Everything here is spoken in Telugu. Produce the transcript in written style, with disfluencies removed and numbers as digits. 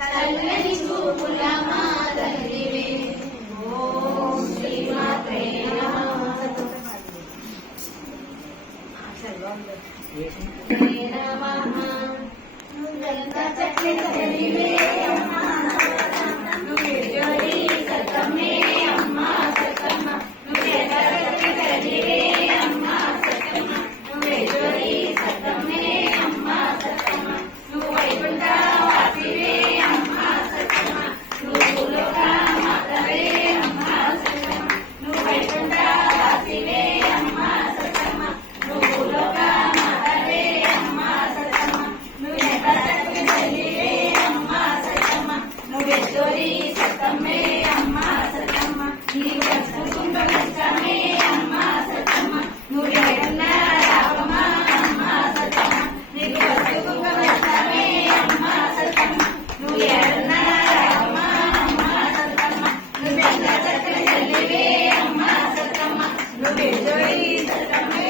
చల్లని చూపుల మాధవివే ఓం శ్రీమాత్రే నమః గంగా చక్రి చలివే అమ్మా నువ్వే జోడి సతమే అమ్మా సతమ నువ్వే చక్రి చలివే అమ్మా సతమ నువ్వే జోడి సతమే అమ్మా సతమ నువ్వు వైకుంఠ వాసివే అమ్మా సతమ నువ్వు లోక మాతవే అమ్మా సతమ నువ్వు వైకుంఠ వాసివే అమ్మా సతమ నువ్వు లోక మాతవే అమ్మా సతమ నువ్వే చక్రి చలివే అమ్మా సతమ నువ్వే జోడి సతమే అమ్మా సతమ నీవు కుంభమే అమ్మా సతమ నువ్వే రావమా అమ్మా సతమ నీకు కుంభమే అమ్మా సతమ నువ్వే రావమా అమ్మా సతమ నువ్వే చక్రి చలివే అమ్మా సతమ నువ్వే జోడి సతమే